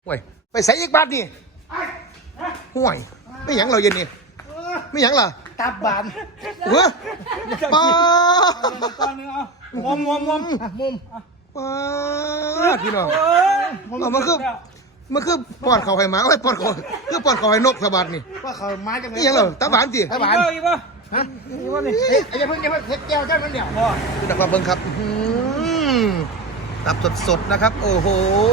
ห่วยไปใส่อีกบาทนี่ห่วยไม่หยังเราเย็นนี่ไม่หยังล่ะตับบานเฮ้ยป้าตอนนึงเอามุมป้าพี่น้องเอามาคือปอดเขาให้หมาไอ้ปอดเขาคือปอดเขาให้นกสะบัดนี่ว่าเขามาจังไงนี่หยังเหรอตาบานสิตาบานอีกป่ะฮะอีกป่ะนี่อย่าเพิ่งเฮ็ดแก้วเจ้ามันเดี๋ยวพ่อดูดักมาเบิ่งครับตับสดๆนะครับโอ้โห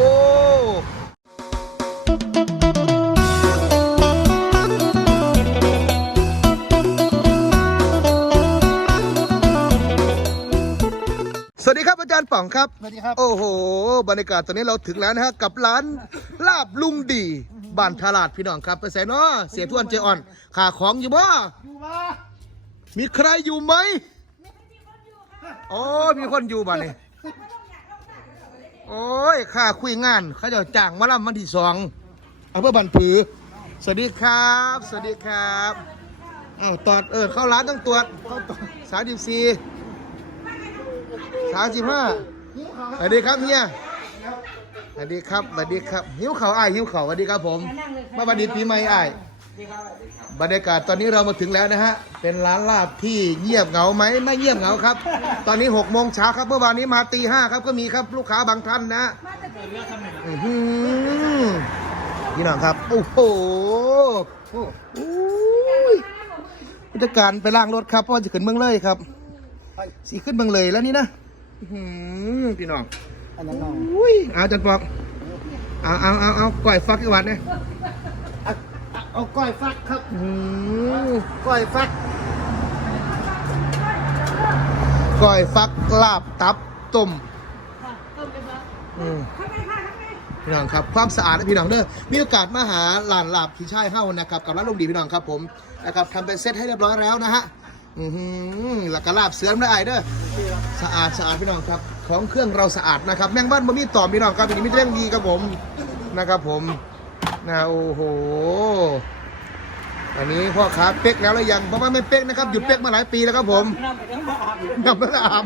สวัสดีครับอาจารย์ป๋องครับสวัสดีครับโอ้โหบรรยากาศตอนนี้เราถึงแล้วนะฮะกับร้านลาบลุงดีบ้านทลาดพี่น้องครับไปใส่เนาะเสียทวนเจอ่อนขาของอยู่บ่มีใครอยู่ไหมโอ้มีคนอยู่บ้านนี่โอ้ยข้าคุยงานเขาจะจ้างมาล่ำวันที่2อำเภอบันผือสวัสดีครับสวัสดีครับอ้าวตรวจเข้าร้านต้องตรวจ34 35สวัสดีครับเฮียสวัสดีครับสวัสดีครับหิวเข่าอ้ายหิวเข่าสวัสดีครับผมมาบันดีปีใหม่อ้ายบรรยากาศตอนนี้เรามาถึงแล้วนะฮะเป็นร้านลาบที่เงียบเหงาไหมไม่เงียบเหงาครับตอนนี้6 โมงเช้าครับเมื่อวานนี้มาตี 5ครับก็มีครับลูกค้าบางท่านนะพี่น้องครับโอ้โหผู้จัดการไปล้างรถครับเพราะจะขึ้นเมืองเลยครับสีขึ้นเมืองเลยแล้วนี่นะพี่น้องเอาจันปอกเอาก้อยฟักอีกวันเนี่ยเอาก้อยฟักครับก้อยฟักลาบตับต้มพี่น้องครับความสะอาดนะพี่น้องเด้อมีโอกาสมาหาร้านลาบที่ใช่เฮ้านะครับกับร้านลมดีพี่น้องครับผมนะครับทำเป็นเซตให้เรียบร้อยแล้วนะฮะหลักกระลาบเสือไม่ได้เด้อสะอาดพี่น้องครับของเครื่องเราสะอาดนะครับแมงบ้านบ่มีต่อพี่น้องครับอันนี้มีเรื่องดีครับผมนะครับผมนะโอ้โหอันนี้พ่อค้าเป๊กแล้วหรือยังเพราะว่าไม่เป๊กนะครับหยุดเป๊กมาหลายปีแล้วครับผมน้ำมันอา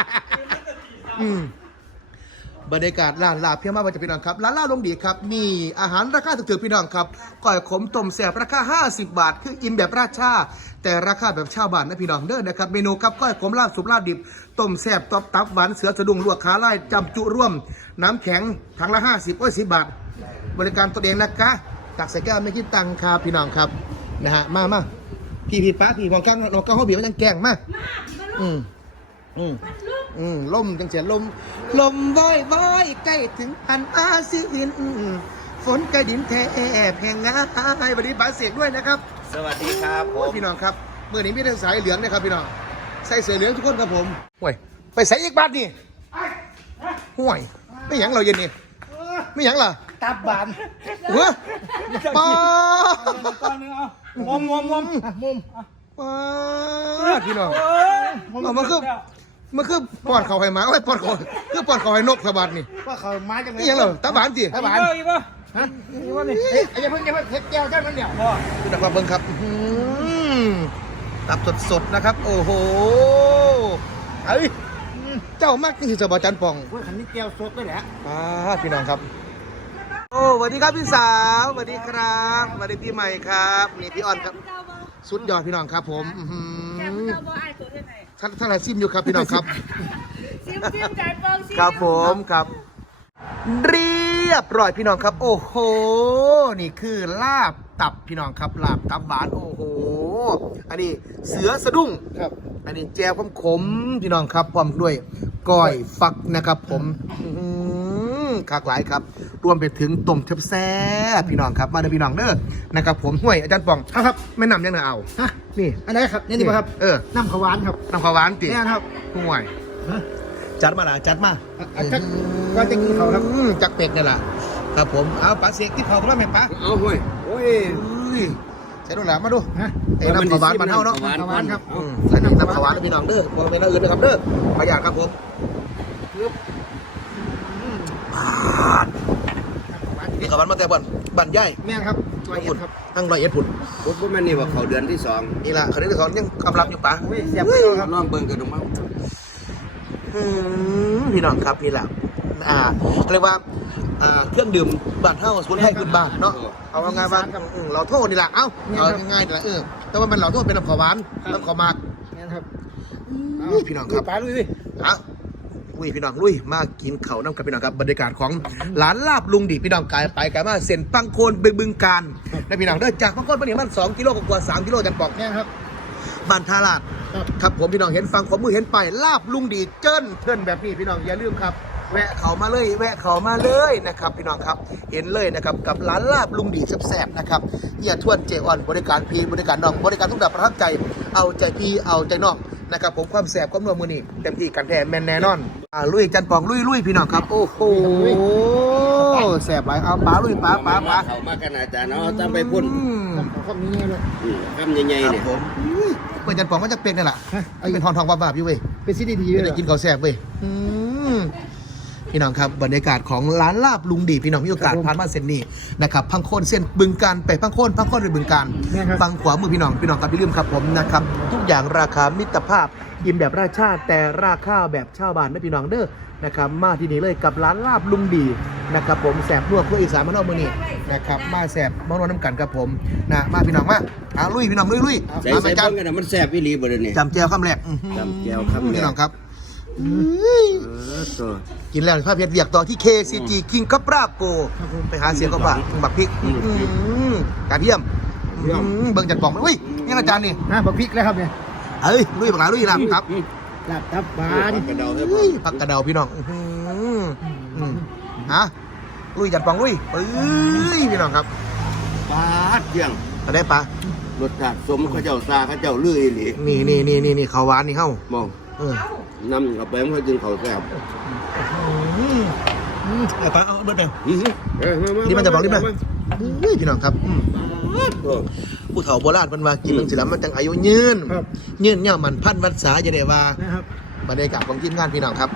บบรรยากาศร้านลาบเพียงมากจะพี่น้องครับร้านลาบลงดีครับมีอาหารราคาถูกๆพี่น้องครับก้อยขมต้มแซ่บราคา50 บาทคืออิ่มแบบราชาแต่ราคาแบบชาวบ้านนะพี่น้องเด้อนะครับเมนูครับก้อยขมลาบสุกลาบดิบต้มแซ่บตับหวานเสือสะดุ้งลวกขาไล่จำจุร่วมน้ำแข็งถังละ10 บาทบริการตัวเองนะคะตักใส่แก้วไม่คิดตังค์ครับพี่น้องครับนะฮะมาพี่ป้าพี่มองกล้องเขาบีบมันยังแกงมาลมจังเสียลมว้อยใกล้ถึงพันอาศินฝนใกล้ดินแทบแห่งงายวันนี้ป๋าเสกด้วยนะครับสวัสดีครับผมพี่น้องครับเมื่อนี้มีทั้งสายเหลืองนะครับพี่น้องใส่เสื้อเหลืองทุกคนครับผมห่วยไปใส่อีกบาทนี่ห่วยไม่หยังเราเย็นนี่ไม่หยังล่ะตับบานเฮ้ยป้าตอนนึงเอามุมป้าพี่น้องเอามาคือปอดเขาให้หมาไอ้ปอดเขาคือปอดเขาให้นกสะบัดนี่ว่าเขามาจังไงนี่หยังเหรอตาบานสิตาบานอีกป่ะฮะอีกป่ะนี่อย่าเพิ่งเฮ็ดแก้วเจ้ามันเดี๋ยวพ่อดูดักมาเบิ่งครับตับสดๆนะครับโอ้โหไอ้เจ้ามากจริงๆสบายจันป่องขันนี้แก้วสดด้วยแหละพี่น้องครับโอ้สวัสดีครับพี่สาวสวัสดีครับสวัสดีพี่ใหม่ครับนี่พี่อ่อนครับสุดยอดพี่น้องครับผมท่านอะไรซิมอยู่ครับพี่น้องครับซิมจ่ายเปิงซิมครับผมครับเรียบร้อยพี่น้องครับโอ้โหนี่คือลาบตับพี่น้องครับลาบตับหวานโอ้โหอันนี้เสือสะดุ้งครับอันนี้แจ่วขมพี่น้องครับพร้อมด้วยก้อยฟักนะครับผมคากหลายครับรวมไปถึงต้มแซ่บพี่น้องครับมาเด้อพี่น้องเด้อนะครับผมห่วยอาจารย์ป่องครับไม่นำยังไงเอานี่อันไหนครับนี่ป่ะครับน้ำขวานครับน้ำขวานตินี่ครับห่วยจัดมาละจัดมาก็จะกินเขาครับจักเป็ดนี่แหละครับผมเอาปลาเสกที่เขาพร้อมไหมปลาเอาห่วยโอ้ยใส่ดูหลามาดูไอ้น้ำขวานมันเท่าเนาะขวานครับใส่น้ำขวานพี่น้องเด้อพอเป็นน้ำอื่นนะครับเด้อประหยัดครับผมนี่ขวานมาแต่บันใหญ่แม่ครับฝุ่นตั้ง100 เอ็ดฝุ่นผมแม่นี่ว่าเขาเดือนที่2 นี่แหละเขาเดือนที่2ยังกำลังอยู่ปะเสียบครับน้องเบิ่งกันดูมั้งพี่น้องครับนี่แหละเรียกว่าเครื่องดื่มบ้านเฮาสมุนไพรพื้นบ้านเนาะเอาง่ายๆว่าเราโทษนี่แหละเอาง่ายๆนี่แหละแต่ว่ามันเราโทษเป็นน้ำขาวหวานน้ำขาวหมากนี่ครับพี่น้องครับปลาลุยดิเอาลุยพี่น้องลุยมากินข้าวน้ำกับพี่น้องครับบรรยากาศของร้านลาบลุงดีพี่น้องกายไปกายมาเส้นปังโคนบึงการและพี่น้องเดินจากปังโคนไปนี่มัน2 กิโลกว่า3 กิโลจันปอกนี่ครับบ้านทาราดครับผมพี่น้องเห็นฟังขวามือเห็นไปายลาบลุงดีเจิ้นเทินแบบนี้พี่น้องอย่าลืมครับแวะเขามาเลยแวะเขามาเลยนะครับพี่น้องครับเห็นเลยนะครับกับร้านลาบลุงดีแซ่บๆนะครับเฮียทวนเจออนบริการพีบริการน้องบริการทุกแบบประทับใจเอาใจพี่เอาใจน้องนะครับผมความแซ่บความนัวมือนี่เต็มที่กันแท้แมนแน่นอนลุยจันปองลุยพี่น้องครับโอ้โหแซ่บหลายเอาปลาลุยปลาเขามากันอาจารย์เนาะต้องไปพุ่นข้าวมีเลยคำใหญ่คๆรับเนี่ยผมเปิดจันปองมันจะเป็นนี่แหละไอ้เป็นทองวาบๆอยู่เว้ยเป็นซีดีๆไม่เลได้ยกินข้าวแซ่บเว้ยพี่น้องครับบรรยากาศของร้านลาบลุงดีพี่น้องมีโอกาสผ่านมาเส้นนี้นะครับพังโคนเส้นบึงการไปพังโคนไปบึงการฟังขวามือพี่น้องครับอย่าลืมครับผมนะครับทุกอย่างราคามิตรภาพยิ้มแบบราชาติแต่ราคาแบบชาวบ้านนะพี่น้องเด้อนะครับมาที่นี่เลยกับร้านลาบลุงดีนะครับผมแสบนวดเพื่ออีสานมานอกมือนี่นะครับมาแสบมานวดน้ำกันครับผมนะมาพี่น้องมาลุยพี่น้องลุยใส่มาใส่จาเบิ้งกันนะมันแซ่บอีหลีบ่เด้อนี่จำแจวคำแรกจำแก้วคำแรกพี่น้องครับตัวกินแล้วภาพเพชรเวียกต่อที่ KCG King กับราโกไปหาเสียงกับบักพริกกระเทียมเบิ่งจัดบอกอุ้ยนี่อาจารย์นี่บักพริกแล้วครับเนี่ยเอ้ยลุยบักหลาลุยลำครับลาบตับบาปนกกระเดาให้ผักกระเดาพี่น้องฮะลุยจัดปองลุยพี่น้องครับปาดเยี่ยงมาได้ปะรสชาติสมข้าเจ้าซาข้าเจ้าลืออีหลีนี่ข้าวหวานนี่เข้ามองนำเอาไปมันก็จึงเขาแซ่บเอาไปเอาเบิดเลยนี่นี่มันจะบอกนี่ไหมพี่น้องครับตัวผู้เฒ่าโบราณเพิ่นว่ากินมันสิแล้วมันจังอายุยืนเนี่ยมันพันพรรษาจะได้ว่านะครับบรรยากาศของทีมงานพี่น้องครับ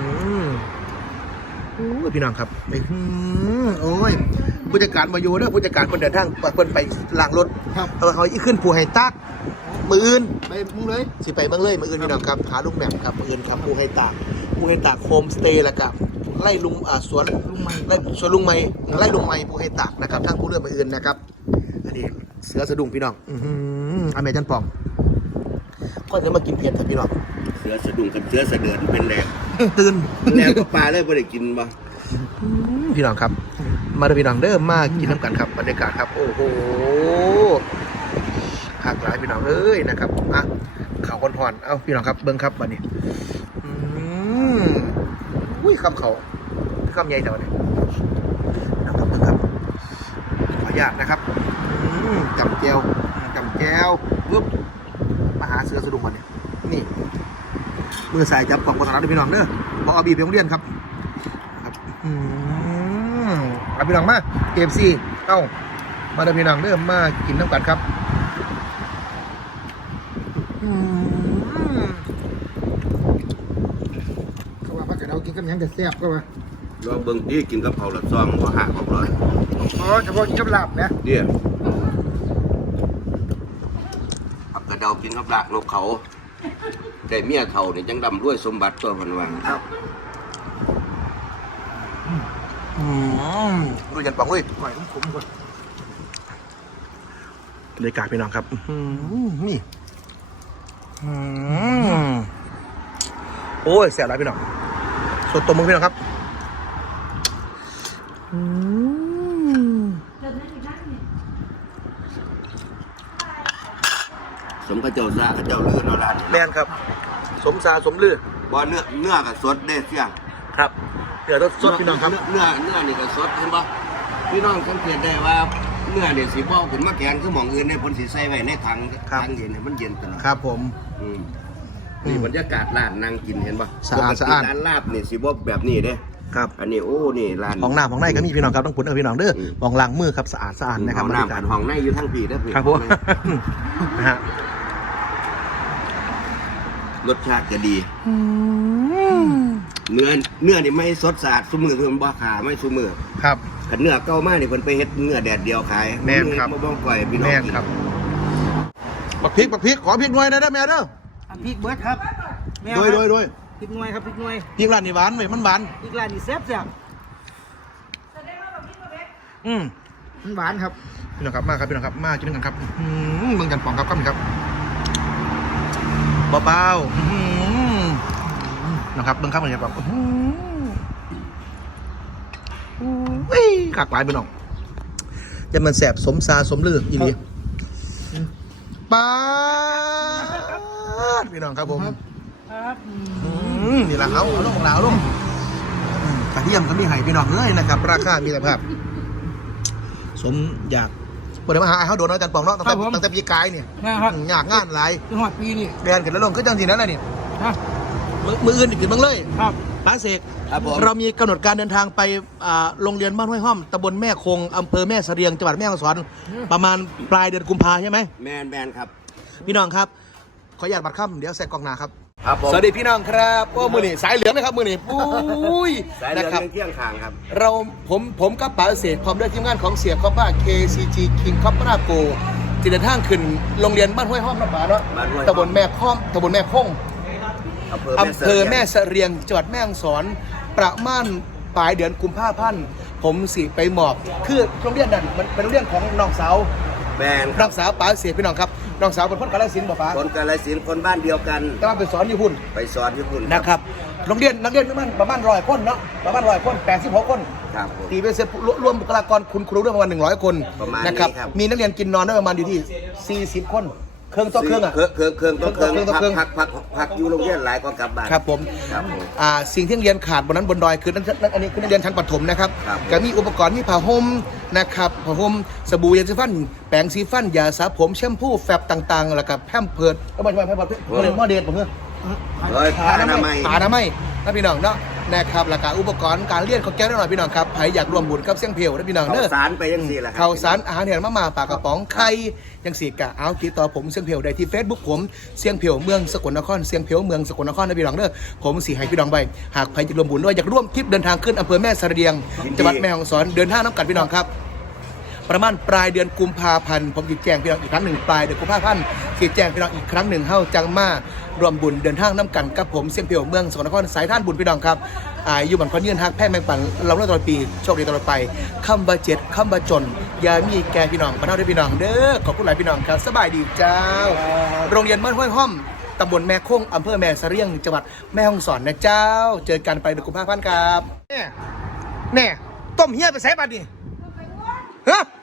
พี่น้องครับโอ้ยผู้จัดการมาอยู่เด้อผู้จัดการเพิ่นเดินทางเพิ่นไปล้างรถครับเขาอีขึ้นผู้ให้ตักมืออื่นไปมึงเลยสิไปเมืองเลยมืออื่นพี่น้องครับหาลุงแหม่มครับมืออื่นครับผู้ให้ตากโฮมสเตย์แล้วกับไล่ลุงสวนลุงไม้ไล่สวนลุงไม้ไล่ลุงไม้ผู้ให้ตากนะครับทั้งผู้เลื่อนมืออื่นนะครับอันนี้เสือสะดุ้งพี่น้องอเมจันปองก็จะมากินเพียรครับพี่น้องเสือสะดุ้งกับเสือสะเดือนเป็นแรงตื่นแรงก็ปลาเลยบ่ได้กินบ่พี่น้องครับมาดูพี่น้องเด้อมากินน้ำกันครับบรรยากาศครับโอ้โหหากหลายพี่น้องเอ้ยนะครับอ่ะข่าวคนผ่อนเอาพี่น้องครับเบิ้งครับวันนี้อุ้ยคำเขาคำใหญ่เท่านี้นะครับเบิ้งครับขออนุญาตนะครับจำแจวปึ๊บมาหาเสือสะดุ้งวันนี้นี่มือใส่จับกล่องกระดาษพี่น้องเด้อพอบีบไปโรงเรียนครับเอาพี่น้องมาเกมซีเอ้ามาเด้อพี่น้องเด้อมากินน้ำกันครับเขาว่าพักกับเรากินกับยังแต่แซ่บก็ว่าลองเบิ่งดิกินกับเผาละซองบ่หักออกเลยอ๋อเฉพาะกินกับลาบนะเดี๋ยวผักกระเดากินกับลากนกเขาได้เมียเฒ่านี่จังดำรวยสมบัติตัวเพิ่นว่าดูยันปังเว้ยก่อยขมๆก่อนบรรยากาศพี่น้องครับนี่โอ้ยแสบหลายพี่น้องสดตัวมึงพี่น้องครับสมข้าเจ้าซาข้าเจ้าลือเนาะล่ะแมนครับ สมซาสมลือบ่เนื้อก็สดเด้เสี่ยงครับเดี๋ยวรสสดพี่น้องครับเนื้อนี่ก็สดเห็นปะพี่น้องสังเกตได้ว่าเนื้อเนี่ยสีบ่ขึ้นมาแกงคือหม่องอื่นเนี่ยเพิ่นสิใส่ไว้ในถังเย็นให้มันเย็นตลอดครับผมนี่บรรยากาศร้านนั่งกินเห็นปะสะอาดสะอาดร้านลาบนี่สิบ่แบบนี้เด้ครับอันนี้โอ้นี่ร้านของหน้าของในก็มีพี่น้องครับต้องขุนพี่น้องเด้อมองล้างมือครับสะอาดนะครับห้องน้ำกันห้องในอยู่ทั้งปีเด้อพี่ครับผมนะฮะรสชาติก็ดีเนื้อนี่ไม่สดสะอาดซุมือคือมันบ่ขาไม่ซุมือครับขันเนื้อเก่ามากนี่เพิ่นไปเฮ็ดเนื้อแดดเดียวขายแม่นครับมาบ้องก่อยพี่น้องแม่นกินครับบักพริกขอพริกหน่อยนะเด้อแม่เด้อพริกเบิร์ดครับโดยพริกหน่วยครับพริกหน่วยพริกร้านนี่หวานไหมมันหวานพริกลานี่แซ่บมันหวานครับพี่น้องครับมาครับพี่น้องครับมากินกันครับเมืองจันทร์ปองครับครับเบาๆนะครับเมืองครับเมืองจันทร์ปองขักหลายพี่น้องจะมันแสบสมซาสมลืออีนี่ป้าพี่น้องครับผมนี่แหละเอาลงของเราลงกระเทียมก็มีไห่พี่น้องเลยนะครับราคามีแต่ภาพสมอยากเปิดมาหาเขาโดนอาจารย์ปองเนาะตั้งแต่ปีกายเนี่ยอยากงานหลายจังหวัดปีนี่เรียนกันแล้วลงก็จังทีนั้นแหละนี่มืออื่นอีกถึงบ้างเลยครับป้าเสกครับผมเรามีกำหนดการเดินทางไปโรงเรียนบ้านห้วยห้อมตำบลแม่คงอำเภอแม่เสรียงจังหวัดแม่ฮ่องสอนประมาณปลายเดือนกุมภาใช่ไหมแมนครับพี่น้องครับขออนุญาตบัตรค่ำเดี๋ยวใส่กล่องหนาครับครับผมสวัสดีพี่น้องครับโอ้มือนี่สายเหลืองนะครับมือนี่ปุ้ยสายเรือนะครับเที่ยงทางครับผมกับป๋าเสกพร้อมด้วยทีมงานของเสียคอปป้า KCG King c o p p a Go จะเดินทางขึ้นโรงเรียนบ้านห้วยห้อมนะป๋าเนาะบ้านห้วยห้อมตำบลแม่คงอำเภอแม่เสเสรียงจังหวัดแม่ฮ่องสอนประมาณปลายเดือนกุมภาพันธ์ผมสิไปหมอบคือโรงเรียนนั้นมันเป็นโรงเรียนของน้องสาวแมนน้องสาวป๋าเสกพี่น้องครับน้องสาวเป็นคนกาฬสินธุ์บ่ป๋าคนกาฬสินธุ์คนบ้านเดียวกันแต่ว่าไปสอนอยู่พุ่นไปสอนญี่ปุ่นนะครับโรงเรียนนักเรียนประมาณ100 คนเนาะประมาณ100 คน86 คนครับผมตีเป็นเสร็จรวมบุคลากรคุณครูด้วยประมาณ100 คนประมาณนี้นะครับครับมีนักเรียนกินนอนได้ประมาณอยู่ที่40 คนเครื่องต่อเครื่องอ่ะเครื่องต้องเครื่องเครื่องพักอยู่โรงเรียนหลายก็กลับบ้านครับผมครับผมสิ่งที่นักเรียนขาดบนนั้นบนดอยคืออันนี้คือนักเรียนชั้นประถมนะครับครับก็มีอุปกรณ์มีผ้าห่มนะครับผ้าห่มสบู่ยาสีฟันแปรงสีฟันยาสระผมแชมพูแฟบต่างๆแล้วก็แพมเพิร์ดแล้วมันแพมเพิร์ดเรียนหม้อเดชผมเพื่อเฮ้ยผ้าอนามัยผ้าอนามัยนะพี่น้องเนาะนะครับแล้วก็อุปกรณ์การเรียนของแก้วหน่อยพี่น้องครับใครอยากร่วมบุญกับเสี่ยงเพลนะพี่น้องข้าเด้วอสารไปยังสี่แหละครับข่าวสารอาหารแห้งมาปลากระป๋องไข่ยังสีกะเอาติดต่อผมเสียงเพลได้ที่ Facebook ผมเสียงเพลเมืองสกลนครเสียงเพลเมืองสกลนครนะพี่น้องเด้อผมสีให้พี่น้องไปหากใครจะร่วมบุญด้วยอยากร่วมทริปเดินทางขึ้นอำเภอแม่สะเรียงจังหวัดแม่ฮ่องสอนเดินทางน้ำกัดพี่น้องครับประมาณปลายเดือนกุมภาพันธ์ผมจะแจ้งพี่น้องอีกครั้งหนึ่งปลายเดือนกุมภาพันธ์จะแจ้งพี่น้องอีกครั้งหนึ่งเฮาจังมารวมบุญเดินทางน้ำกันกับผมเสียงเพลเมืองสกลนครสายท่านบุญพี่น้องครับอยู่บันคอนยืนฮักแพ่แมงปันเราเล่นตลอดปีโชคดีตลอดไปคำบาเจ็ดคำบาจนอย่ามีแก่พี่น้องมาเท่าด้วยพี่น้องเด้อขอบคุณหลายพี่น้องครับสบายดีเจ้าโรงเรียนบ้านห้วยห้อมตำบลแม่คงอำเภอแม่เสรียงจังหวัดแม่ฮ่องสอนนะเจ้าเจอกันไปเดือนกุมภาพันธ์ครับเนี่ยต้มเฮียไปใส่บัตรดิฮะ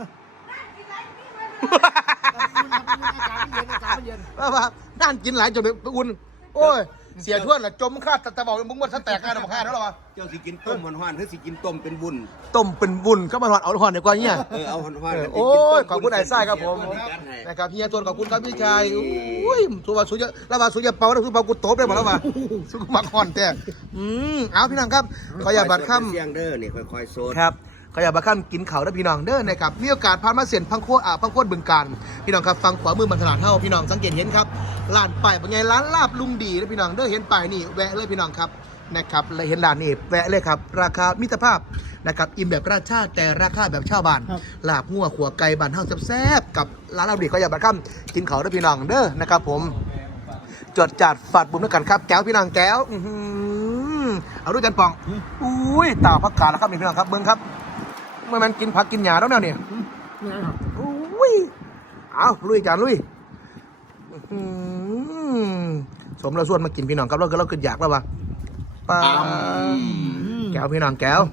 ว่าด้านกินหลายจนไปอุ่นโอ้ยเสียทวนละจมคาดตะบอกมึงหมดสแต็กงานมาฆ่าแล้วหรอวะเจ้าสิกินต้มหวานๆหรือสิกินต้มเป็นบุญต้มเป็นบุญก็มาหอดเอาหอดดีกว่าเนี่ยเอาหวานๆโอ้ยขอบคุณไอ้ไส้ครับผมนะครับเฮียทวนขอบคุณครับพี่ชายอุ้ยสุวรรณสุยะแล้วว่าสุยะเปาแล้วสุเปากูโตบได้หมดแล้วว่ะสุกุมักฮอนแต่เอาพี่น้องครับขออย่าบัดค่ำเสียงเด้อนี่ค่อยๆโซดครับขยับมาข้ามกินเขาได้พี่น้องเด้อนะครับมีโอกาสผ่านมาเสียนพังโคตรพังโคตรบึงการพี่น้องครับฟังขวามือมันถนัดเท่าพี่น้องสังเกตเห็นครับร้านป้ายเป็นไงร้านลาบลุงดีนะพี่น้องเด้อเห็นป้ายนี่แวะเลยพี่น้องครับนะครับเลยเห็นร้านนี่แวะเลยครับราคามิตรภาพนะครับอิ่มแบบราชาแต่ราคาแบบชาวบ้านลาบงัวขัวไก่บ้านเฮาแซ่บๆกับร้านลาบดีขยับมาข้ามกินเขาได้พี่น้องเด้อนะครับผมจดจัดฝาดบุญด้วยกันครับแก้วพี่น้องแก้วเอาด้วยกันปองอุ้ยตาพักกาแล้วครับนี่พี่น้องครับเบิ้งครับเมื่อมันกินผักกินหญ้าแล้วเนี่ยอุ้ยเอาลุยจานลุยสมเราส่วนมากินพี่น้องครับเราคืออยากแล้ววะป้าแก้วพี่น้องแก้ว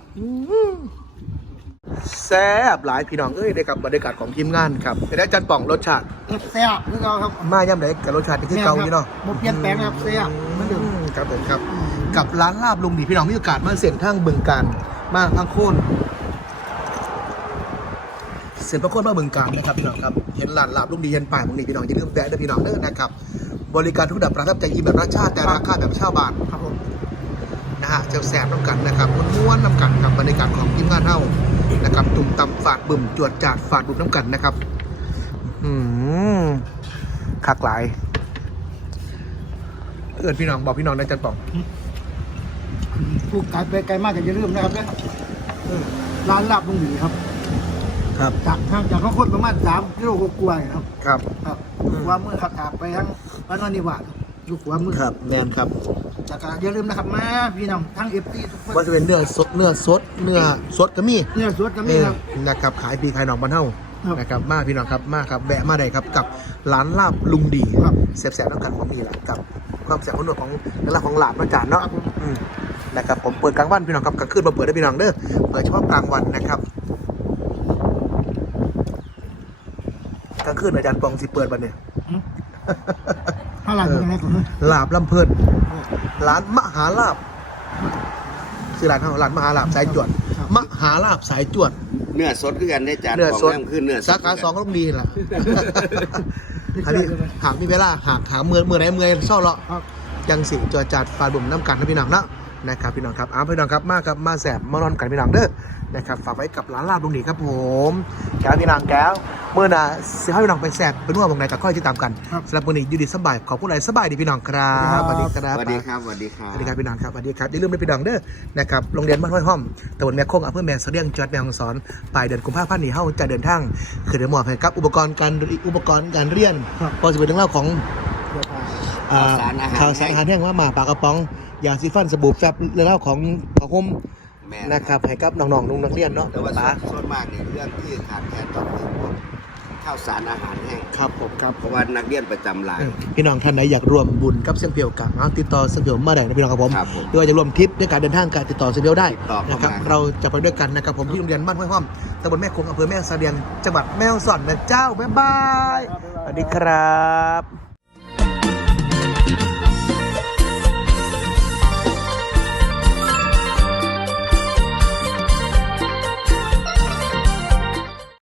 แซ่บหลายพี่น้องเอ้ยได้กับบรรยากาศของทีมงานครับไปได้จันป่องรสชาติแซ่บคือเราครับมาย่ำไหนกับรสชาติที่เก่าอยู่เนาะบ่เปลี่ยนแปลงครับแซ่บเหมือนเดิมครับผมครับกับร้านลาบลุงดีพี่น้องมีโอกาสมาเส้นทางบึงการมาพังโคนเส้นพังโคนมาบึงการนะครับพี่น้องครับเห็นร้านลาบลุงดีเห็นป้ายของนี่พี่น้องอย่าลืมแวะด้วยพี่น้องเด้อนะครับบริการทุกระดับประทับใจอิ่มแบบราชาติแต่ราคาแบบชาวบ้านครับผมนะฮะเจ้าแสบน้ำกันนะครับม้วนน้ำกันกับบรรยากาศของทีมงานเท่านะครับตุ่มตำฝาดบึ่มจวดจาดฝาดบุ่มน้ำกันนะครับคักหลายพี่น้องบอกพี่น้องนะจันป่องผู้ไกลไปไกลมากก็อย่าลืมนะครับเนี่ยร้านลาบลุงหมีครับครับจากทางจากข้าวโพดประมาณ3 กิโลกว่าๆครับครับครับว่าเมื่อขับไปทั้งบ้านนอนนิวาสอยู่ขวามือครับแมนครับแล้วก็อย่าลืมนะครับมาพี่น้องทั้ง FT ทุกคนว่าจะเป็นเนื้อสดเนื้อสดก็มีเนื้อสดก็มีครับนะครับขายปีขายหนองบ้านเฮาครับนะครับมาพี่น้องครับมาครับแวะมาได้ครับกับร้านลาบลุงดีครับแซ่บๆแล้วกันผมมีแหละกับความแซ่บของหนวดของเรื่องของลาบประจานเนาะอืมนะครับผมเปิดกลางวันพี่น้องครับกลางคืนมาเปิดได้พี่น้องเด้อเปิดเฉพาะกลางวันนะครับกลางคืนอาจารย์ปองสิเปิดบัดเนี่ยถ้าหลังเป็นยังไงก่อนนะลาบลำเพลินร้านมหาลาบคือร้านเฮาร้านมหาลาบสายจวดมหาลาบสายจวดเนื้อสดคือกันได้จานเนื้อสดของน้ำคือเนื้อสดสาขา2ก็ต้องดีล่ะ อันนี้หากมีเวลาหากเมื่อไหนเมื่อเศร้าเลาะครับยังสิจอจัดฟาดบุ่มน้ำกันนะพี่น้องนะนะครับพี่น้องครับพี่น้องครับมาครับมาแสบมานอนกันพี่น้องเด้อนะครับฝากไว้กับร้านลาบลุงหนีครับผมแก้วพี่น้องแก้วเมื่อน่ะสิให้พี่น้องไปแสบเป็นว่าบางไหนกับค่อยติดตามกันครับสำหรับวันนี้อยู่ดีสบายขอบคุณหลายสบายดีพี่น้องครับสวัสดีครับสวัสดีครับสวัสดีครับสวัสดีครับพี่น้องครับสวัสดีครับอย่าลืมไปพี่น้องเด้อนะครับโรงเรียนบ้านห้วยห้อมตำบลแม่โคงอำเภอแม่เสะเดียงจังหวัดแม่ฮ่องสอนปลายเดือนกุมภาพันธ์นี้เฮาจะเดินทางคือเดี๋ยวหมอบให้กับอุปกรณ์การเรียนครับพอจะเป็นเรื่องเล่าของเดี๋ยวพาข่าวสารอาหารแห้งว่าหมาปลากระป๋องยาซีฟันสบู่แฟบเรื่องเล่าของพอคมแม่นะครับให้กับน้องๆนุ่งนักเรียนเนาะแต่ว่าป๋าส่วนมากเนี่ยเรื่องที่ขาดแคลนก็คือพวกข้าวสารอาหารแห้งครับผมครับเพราะว่านักเรียนประจำหลายพี่น้องท่านใดอยากร่วมบุญกับเสียงเพียวกับติดต่อเสียงเพียวมาได้นะพี่น้องครับผมครับผมหรือว่าจะร่วมทริปในการเดินทางการติดต่อเสียงเพียวได้ติดต่อเข้ามานะครับเราจะไปด้วยกันนะครับผมที่โรงเรียนบ้านห้วยห้อมตำบลแม่คงอำเภอแม่เสะเดียงจังหวัดแม่ฮ่องสอนนะเจ้าบ๊ายบายสวัสดีครับ